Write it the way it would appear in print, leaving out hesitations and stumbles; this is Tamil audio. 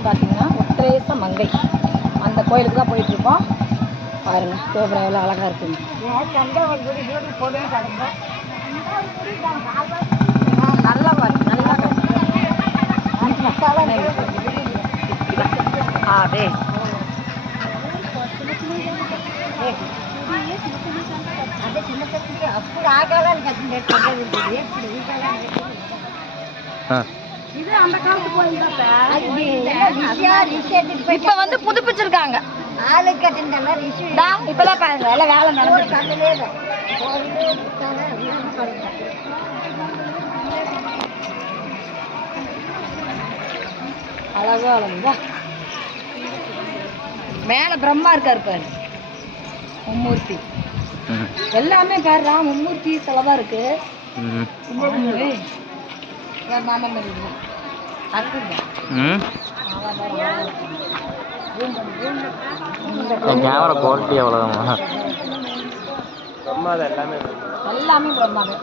எங்கன்னு பார்த்தீங்கன்னா உத்திரேச மங்கை அந்த கோயிலுக்கு தான் போயிட்டுருக்கோம். பாருங்க கோபுரம் எவ்வளோ அழகாக இருக்குங்க. நல்லா பாருங்க, நல்லா அதே இது அந்த காலத்து கோயில் தான். இப்ப வந்து புதுப்பிச்சிருக்காங்க. இப்பெல்லாம் பாருங்க எல்லாம் வேலை நடந்து அழகா அழகுதா. மேல பிரம்மா இருக்காரு பாரு, மும்மூர்த்தி. எல்லாமே பாருடா மும்மூர்த்தி சிலவா இருக்கு. கேமரா குவாலிட்டி அவ்வளோதான். எல்லாமே பிரம்மாதம்.